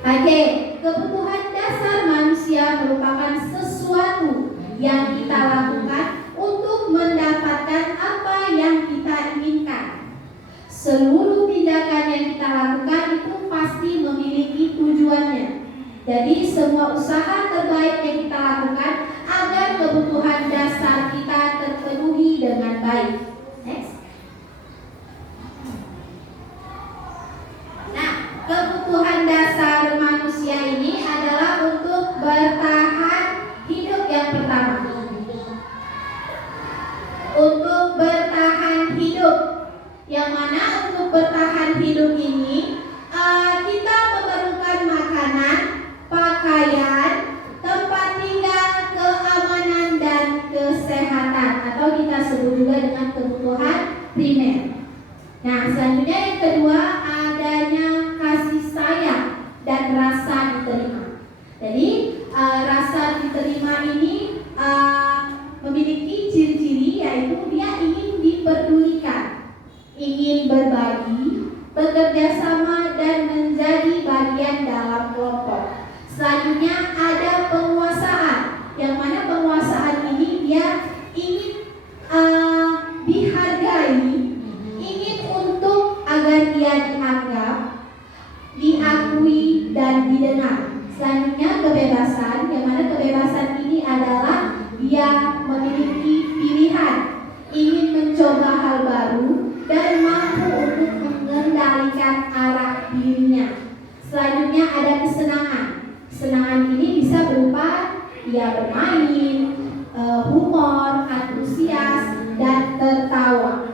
Oke, kebutuhan dasar manusia merupakan sesuatu yang kita lakukan untuk mendapatkan apa yang kita inginkan. Seluruh tindakan yang kita lakukan itu pasti memiliki tujuannya. Jadi semua usaha terbaik yang kita lakukan agar kebutuhan dasar kita terpenuhi dengan baik. Next. Nah, kebutuhan dasar manusia ini adalah untuk bertahan hidup yang pertama. Untuk bertahan hidup, yang mana untuk bertahan hidup ini kita memerlukan makanan, pakaian, tempat tinggal, keamanan, dan kesehatan, atau kita sebut juga dengan kebutuhan primer. Nah, selanjutnya yang kedua, adanya kasih sayang dan rasa diterima. Jadi rasa diterima ini memiliki ciri-ciri, yaitu dia ingin diperdulikan, ingin berbagi, bekerja sama, dan menjadi bagian dalam kelompok. Selanjutnya ada penguasaan, yang mana penguasaan ini dia ingin dihargai, ingin untuk agar dia dianggap, diakui, dan didengar. Selanjutnya kebebasan, yang mana kebebasan ini adalah dia memiliki pilihan, ingin mencoba hal baru, dan mampu untuk mengendalikan arah dirinya. Selanjutnya ada kesenangan. Kesenangan ini bisa berupa dia bermain, humor, antusias, dan tertawa.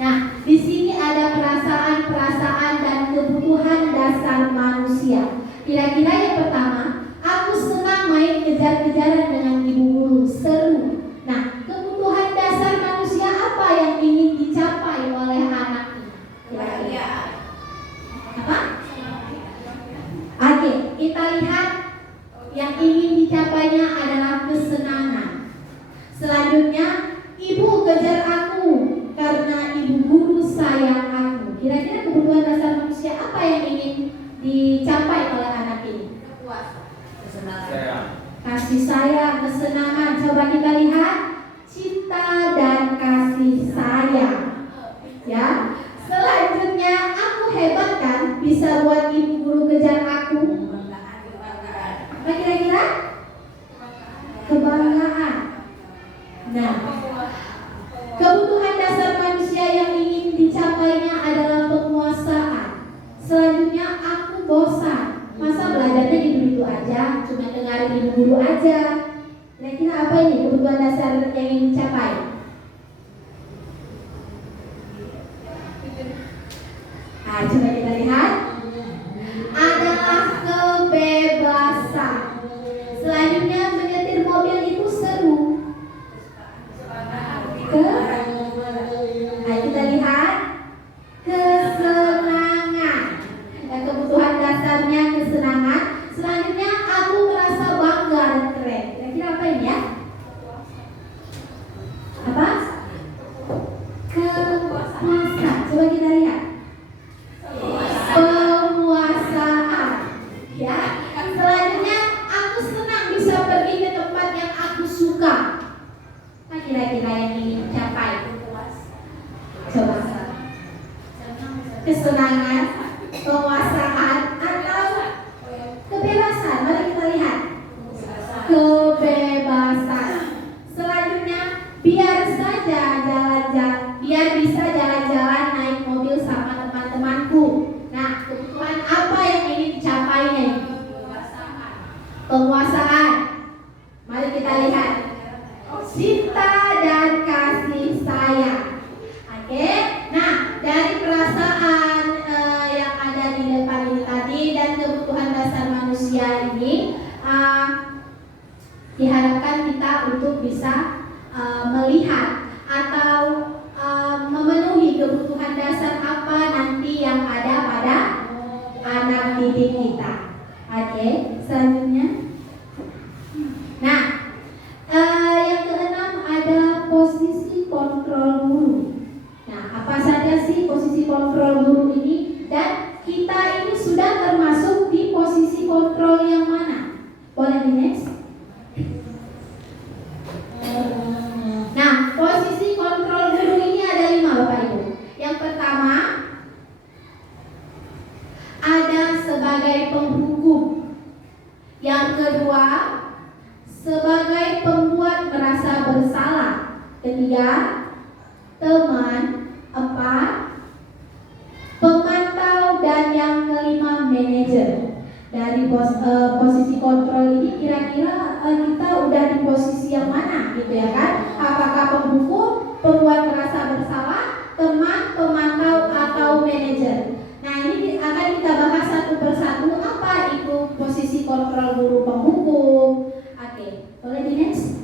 Nah, di sini ada perasaan-perasaan dan kebutuhan dasar manusia. Kira-kira yang pertama, aku senang main kejar-kejaran dengan ibu guru, seru. Nah, kebutuhan dasar manusia apa yang ingin dicapai oleh anak ini? Kira-kira apa? Oke, kita lihat yang ingin dicapainya adalah kesenangan. Selanjutnya, ibu kejar aku karena ibu guru sayang aku. Kira-kira kebutuhan dasar manusia apa yang ingin dicapai oleh anak ini? Kasih sayang, kesenangan. Coba kita lihat cinta dan kasih sayang. Ya. Selanjutnya, aku hebat kan, bisa buat ibu guru kejar aku. Apa kira-kira? Kebanggaan. Nah, kebutuhan dasar manusia yang ingin dicapainya adalah penguasaan. Selanjutnya, aku bosan. Masa belajarnya gitu-gitu aja, cuma dengarin ibu guru aja. Kira-kira apa ini kebutuhan dasar yang ingin dicapai? Nah, coba kita lihat. Adalah kebebasan. Selanjutnya, menyetir mobil itu seru. Nah, kita lihat kesenangan. Dan kebutuhan dasarnya kesenangan. Selanjutnya, aku merasa bangga dan keren. Kira-kira apa ini ya? Apa? Kekuasaan. Coba kita lihat. Penguasaan. Ya. Selanjutnya, aku senang bisa pergi ke tempat yang aku suka. Apa kira-kira yang ingin capai? Coba. Kesenangan, penguasaan, atau kebebasan. Mari kita lihat. Kebebasan. Selanjutnya, biar bisa jalan-jalan naik mobil sama teman-temanku. Nah, kebutuhan apa yang ingin dicapainya? Penguasaan. Mari kita lihat. Cinta dan kasih sayang. Oke. Nah, dari perasaan yang ada di depan ini tadi dan kebutuhan dasar manusia ini diharapkan kita untuk bisa melihat atau memenuhi kebutuhan dasar apa nanti yang ada pada anak didik kita. Oke, selanjutnya. Nah, yang keenam ada posisi kontrol guru. Nah, apa saja sih posisi kontrol guru ini? Dan kita ini sudah termasuk di posisi kontrol yang mana? Boleh di next? Nah, posisi kontrol guru ini ada 5 Bapak Ibu. Yang pertama, ada sebagai penghukum. Yang kedua, sebagai pembuat merasa bersalah. Ketiga, teman. 4, pemantau. Dan yang kelima, manajer. Dari posisi kontrol ini kira-kira kita udah di posisi yang mana gitu ya kan? Apakah penghukum, pembuat merasa bersalah, teman, pemantau, atau manajer? Nah, ini akan kita bahas satu persatu. Apa itu posisi kontrol guru penghukum? Oke, boleh di next?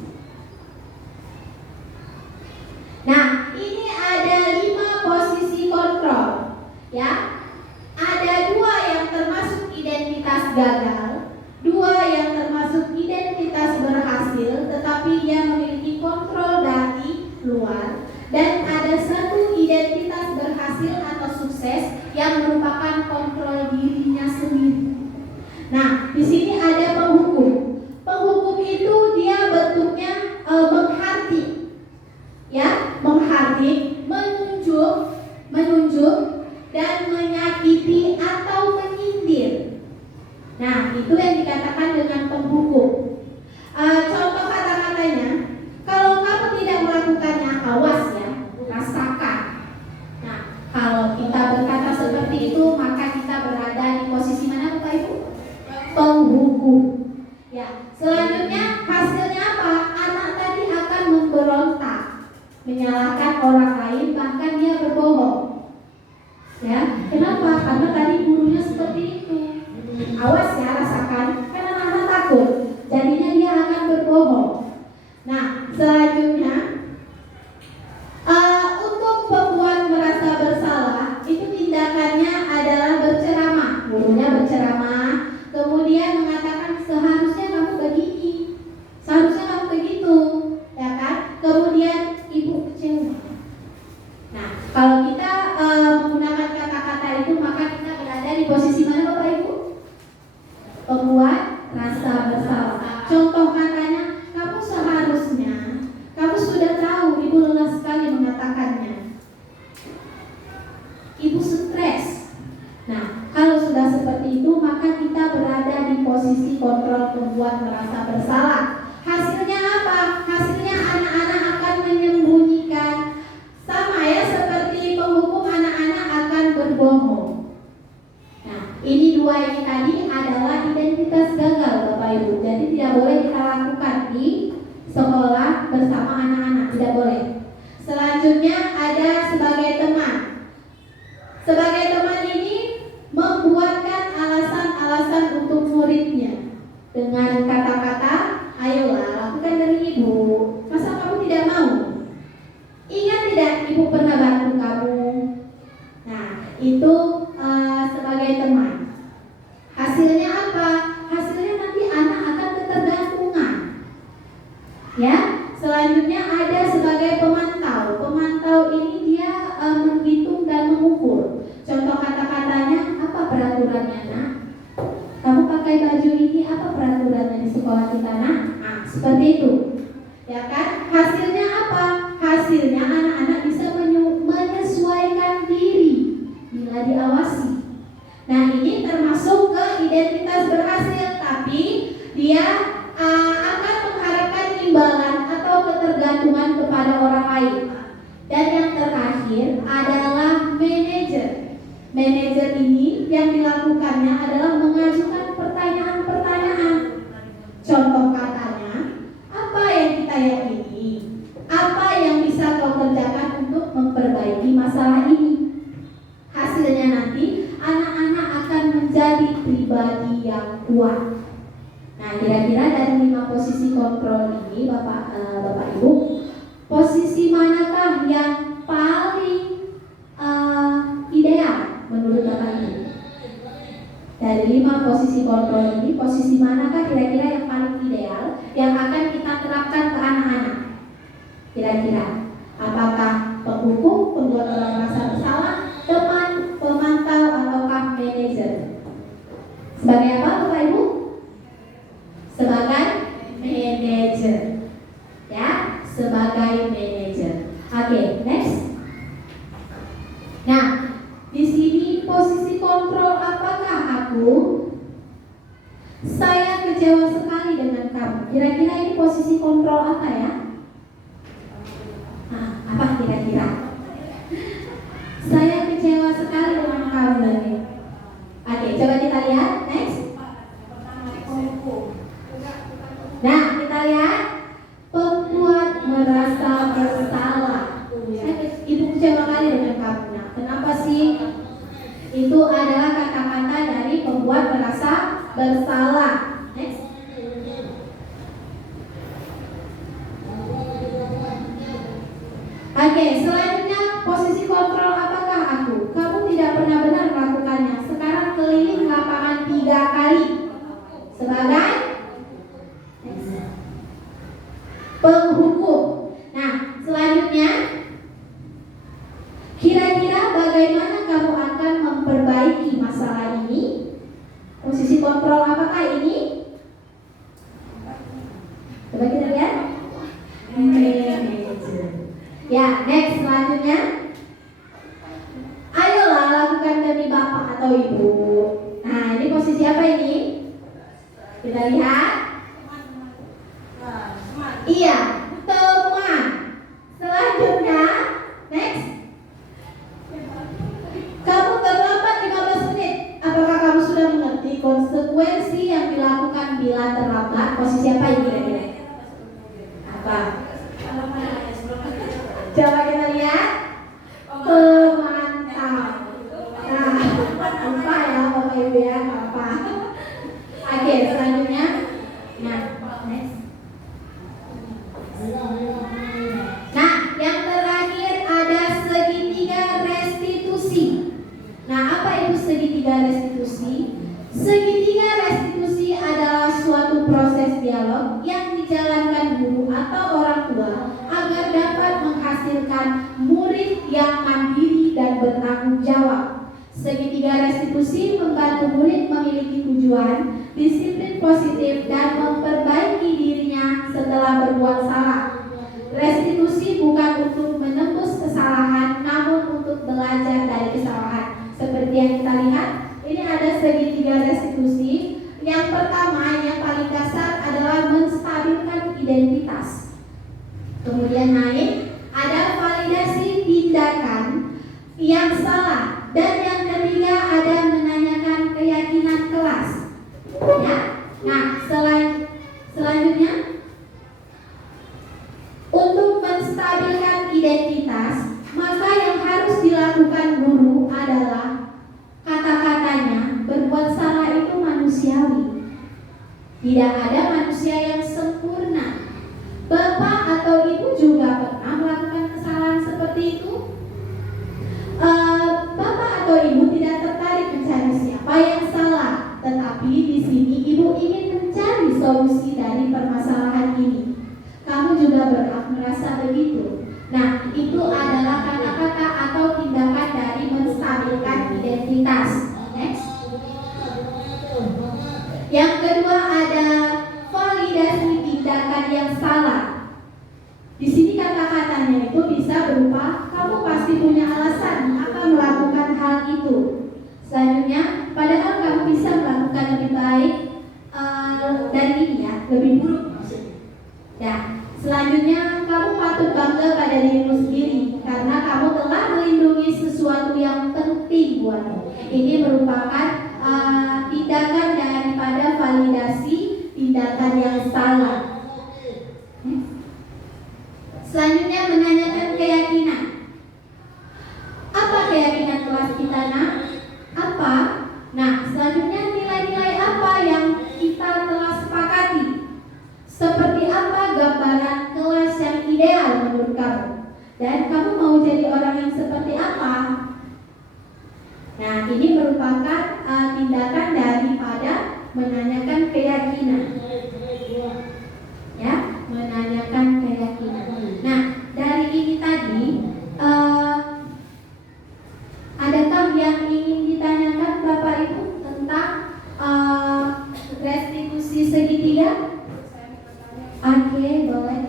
Nah, ini ada 5 posisi kontrol, ya. Ada 2 yang termasuk identitas gagal, 2 yang termasuk identitas berhasil, tetapi dia memiliki kontrol dari luar, dan ada 1 identitas berhasil atau sukses yang merupakan kontrol dirinya sendiri. Nah, di sini ada penghukum. Penghukum itu dia bentuknya menghardik, ya, menghardik, menunjuk dan menyakiti atau menyindir. Nah, itu yang dikatakan dengan penghukum. Contoh kata-katanya, kalau kamu tidak melakukannya, awas ya, rasakan. Nah, kalau kita berkata seperti itu, maka kita berada di posisi mana Bapak Ibu? Penghukum. Ya, selanjutnya hasilnya apa? Anak tadi akan memberontak, menyalahkan orang lain, bahkan dia berbohong. Ya, kenapa? Karena tadi gurunya seperti itu. Awas ya, rasakan. Karena anak takut, jadinya dia akan berbohong. Nah, selanjutnya untuk pembuat merasa bersalah, itu tindakannya adalah berceramah. Gurunya berceramah, kemudian mengatakan seharusnya kamu begini, seharusnya kamu begitu, ya kan? Kemudian ibu kecewa. Nah, kalau kita menggunakan kata-kata itu, maka kita berada di posisi mana Bapak Ibu? Pembuat rasa bersalah. Contoh katanya, kamu seharusnya, kamu sudah tahu, ibu lelah sekali mengatakannya. Ibu stres. Nah, kalau sudah seperti itu, maka kita berada di posisi kontrol pembuat merasa bersalah. Hasilnya apa? Hasilnya anak-anak akan menyembunyikan. Sama ya, seperti penghukum, anak-anak akan berbohong. Nah, ini 2 ini tadi adalah identitas gagal Bapak Ibu. Jadi tidak boleh kita lakukan di sekolah bersama anak-anak, tidak boleh. Selanjutnya ada sebagai teman. Sebagai teman ini itu sebagai teman. Hasilnya apa? Hasilnya nanti anak akan ketergantungan. Ya, selanjutnya ada sebagai pemantau. Pemantau ini dia menghitung dan mengukur. Contoh kata-katanya, apa peraturannya nak? Kamu pakai baju ini, apa peraturannya di sekolah kita nak? Nah, seperti itu. Ya kan? Hasilnya apa? Hasilnya anak-anak bisa menyesuaikan diri bila diawasi. Nah, ini termasuk ke identitas berhasil, tapi dia akan mengharapkan imbalan atau ketergantungan kepada orang lain. Dan yang terakhir adalah manajer. Manajer ini yang dilakukannya adalah mengajukan pertanyaan-pertanyaan. Contoh katanya, apa yang kita yakini? Apa yang bisa kau kerjakan untuk memperbaiki masalah ini? Hasilnya nanti anak-anak akan menjadi pribadi yang kuat. Nah, kira-kira dari 5 posisi kontrol ini, Bapak Ibu, posisi manakah yang paling ideal menurut Bapak Ibu? Dari 5 posisi kontrol ini, posisi manakah kira-kira yang paling ideal yang akan kita terapkan ke anak-anak? Kira-kira apakah penghukum, pembuat orang merasa bersalah, teman, pemantau, ataukah manajer? Sebagai apa Bapak Ibu? Sebagai manajer. Ya, sebagai manajer. Oke, next. Nah, di sini posisi kontrol, apakah aku? Saya kecewa sekali dengan kamu. Kira-kira ini posisi kontrol apa ya? Nah, apa kira-kira? Saya kecewa sekali dengan kamu lagi. Oke, coba kita lihat. Next. Nah, kita lihat pembuat merasa bersalah. Ibu kecewa kali dengan kamu. Nah, kenapa sih? Itu adalah kata-kata dari pembuat merasa bersalah. Next. Oke, selanjutnya posisi kontrol, apakah aku? Kamu tidak pernah benar melakukannya. Sekarang keliling lapangan 3 kali. Sebagai penghukum. Nah, selanjutnya, kira-kira bagaimana kamu akan memperbaiki masalah ini? Posisi kontrol apakah ini? Coba kita lihat. Ya, next selanjutnya. Ayolah lakukan demi bapak atau ibu. Nah, ini posisi apa ini? Kita lihat. Iya, teman. Selanjutnya, next. Kamu terlambat 15 menit. Apakah kamu sudah mengerti konsekuensi yang dilakukan bila terlambat? Posisi apa ini kira-kira? Apa? Coba kita lihat. Pemantau. Nah, lupa ya Bapak Ibu ya, apa? Oke, selanjutnya. Nah, next. Nah, yang terakhir ada segitiga restitusi. Nah, apa itu segitiga restitusi? Segitiga restitusi adalah suatu proses dialog yang dijalankan guru atau orang tua agar dapat menghasilkan murid yang mandiri dan bertanggung jawab. Segitiga restitusi membantu murid memiliki tujuan, disiplin positif, dan memperbaiki dirinya setelah berbuat salah. Restitusi bukan untuk menembus kesalahan, namun untuk belajar dari kesalahan. Seperti yang kita lihat, ini ada segitiga restitusi. Yang pertama, yang paling dasar adalah menstabilkan identitas. Kemudian naik, ada validasi tindakan yang salah. Dan yang ketiga ada menanyakan keyakinan kelas. Ya. Nah, selanjutnya untuk menstabilkan identitas, maka yang harus dilakukan guru adalah kata-katanya, berbuat salah itu manusiawi. Tidak ada manusia yang sempurna. Bapak atau ibu juga pernah melakukan kesalahan seperti itu. Bapak atau ibu solusi dari permasalahan ini. Kamu juga berhak merasa begitu. Nah, itu adalah kata-kata atau tindakan dari menstabilkan identitas. Next. Yang kedua ada validasi tindakan yang salah. Di sini kata-katanya itu bisa berupa kamu pasti punya alasan akan melakukan hal itu. Selanjutnya, padahal kamu bisa melakukan lebih baik dari ini ya, lebih buruk maksudnya. Ya, selanjutnya kamu patut bangga pada dirimu sendiri karena kamu telah melindungi sesuatu yang penting buatmu. Ini merupakan tindakan daripada validasi tindakan yang salah. Selanjutnya menanyakan keyakinan. Apa keyakinan kelas kita nak? Apa? Nah, selanjutnya nilai-nilai apa yang kita telah sepakati? Seperti apa gambaran kelas yang ideal menurut kamu? Dan kamu mau jadi orang yang seperti apa? Nah, ini merupakan tindakan daripada menanyakan keyakinan. Ya, menanyakan keyakinan. Nah, dari ini tadi, adakah yang ingin ditanyakan Bapak Ibu tentang restitusi segitiga? Oke, boleh.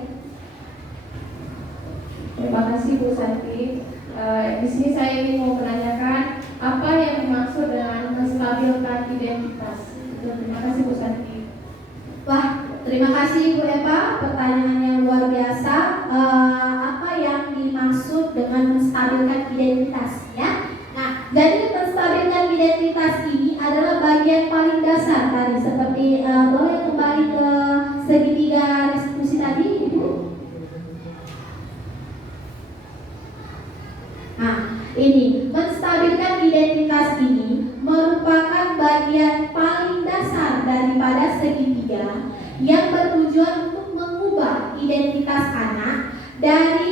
Terima kasih Bu Santi. Di sini saya ingin mau menanyakan apa yang dimaksud dengan menstabilkan identitas. Terima kasih Bu Santi. Wah, terima kasih Bu Eva, pertanyaan yang luar biasa. Apa yang dimaksud dengan menstabilkan identitas ya? Nah, jadi menstabilkan identitas ini adalah bagian paling dasar tadi. Seperti boleh kembali ke segitiga restitusi tadi, Ibu? Nah, ini menstabilkan identitas ini merupakan bagian paling dasar daripada segitiga yang bertujuan untuk mengubah identitas anak dari